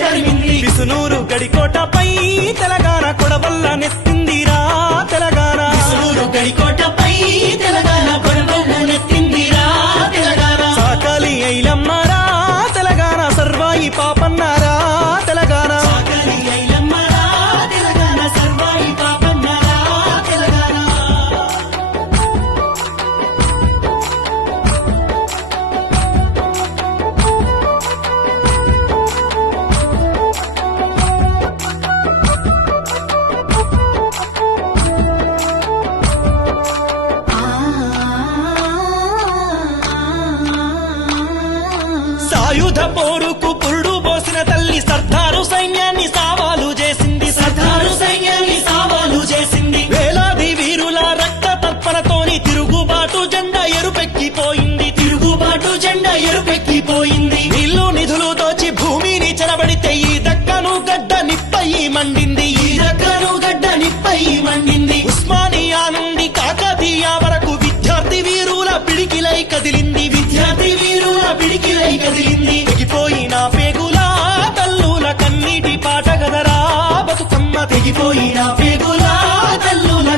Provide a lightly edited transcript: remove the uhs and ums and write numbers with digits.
తరిమింది. విసునూరు గడికోటపై తెలంగాణ కొడవల్ల నెత్తిందిరా తెలంగాణ. విసునూరు గడికోటపై తెలంగాణ కొడవల్ల నెత్తిందిరా తెలంగాణ. సాకాలి ఐలమ్మరా తెలంగాణ సర్వాయి పాపన్నారా తెలంగాణ. సాకాలి ఐలమ్మరా తెలంగాణ సర్వాయి పాపన్నారా తెలంగాణ. సాయుధ పోరుకు పురుడు పోసిన తల్లి సర్దారు సైన్యాన్ని సవాలు చేసింది. సర్దారు సైన్యాన్ని సవాలు చేసింది. వేలాది వీరుల రక్త తత్పరతోని తిరుగుబాటు జెండా ఎరుపెక్కిపోయింది. తిరుగుబాటు జెండా ఎరుపెక్కిపోయింది. ఇల్లు నిధులు దోచి భూమిని చెరబడితే ఈ దక్కను గడ్డ నిప్పయి మండింది. ఈ దగ్గరు గడ్డ నిప్పై మండింది. ఉస్మానియా నుండి కాకతీయ వరకు విద్యార్థి వీరుల పిడికిలై కదిలింది. విద్యార్థి వీరుల పిడికిలై కదిలింది. తెగిపోయిన పేగుల తల్లుల కన్నీటి పాట గదరా బతుకమ్మ. తెగిపోయిన